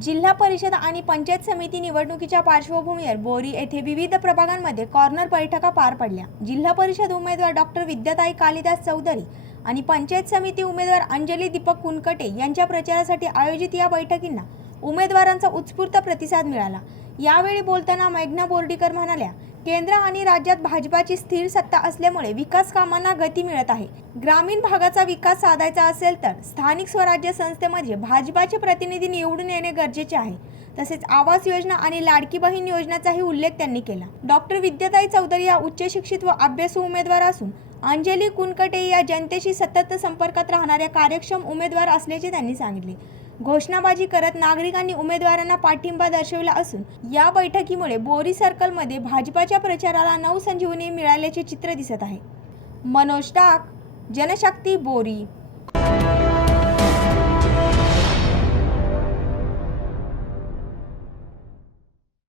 जिल्हा परिषद आणि पंचायत समिती निवडणुकीच्या पार्श्वभूमीवर बोरी येथे विविध प्रभागांमध्ये कॉर्नर बैठका पार पडल्या. जिल्हा परिषद उमेदवार डॉक्टर विद्याताई कालिदास चौधरी आणि पंचायत समिती उमेदवार अंजली दीपक कुनकटे यांच्या प्रचारासाठी आयोजित या बैठकींना उमेदवारांचा उत्स्फूर्त प्रतिसाद मिळाला. यावेळी बोलताना मेघना बोर्डीकर म्हणाल्या केंद्र आणि राज्यात भाजपाची स्थिर सत्ता असल्यामुळे विकास कामांना गती मिळत आहे. ग्रामीण भागाचा विकास साधायचा असेल तर स्थानिक स्वराज्य संस्थेमध्ये भाजपाचे प्रतिनिधी निवडून येणे गरजेचे आहे. तसेच आवास योजना आणि लाडकी बहीण योजनेचाही उल्लेख त्यांनी केला. डॉक्टर विद्याताई चौधरी या उच्च शिक्षित व अभ्यासू उमेदवार असून अंजली कुनकटे या जनतेशी सतत संपर्कात राहणाऱ्या कार्यक्षम उमेदवार असल्याचे त्यांनी सांगितले. घोषणाबाजी करत नागरिकांनी उमेदवारांना पाठिंबा दर्शवला असून या बैठकीमुळे बोरी सर्कलमध्ये भाजपाच्या प्रचाराला नवसंजीवनी मिळाल्याचे चित्र दिसत आहे. मनोज टाक जनशक्ती बोरी.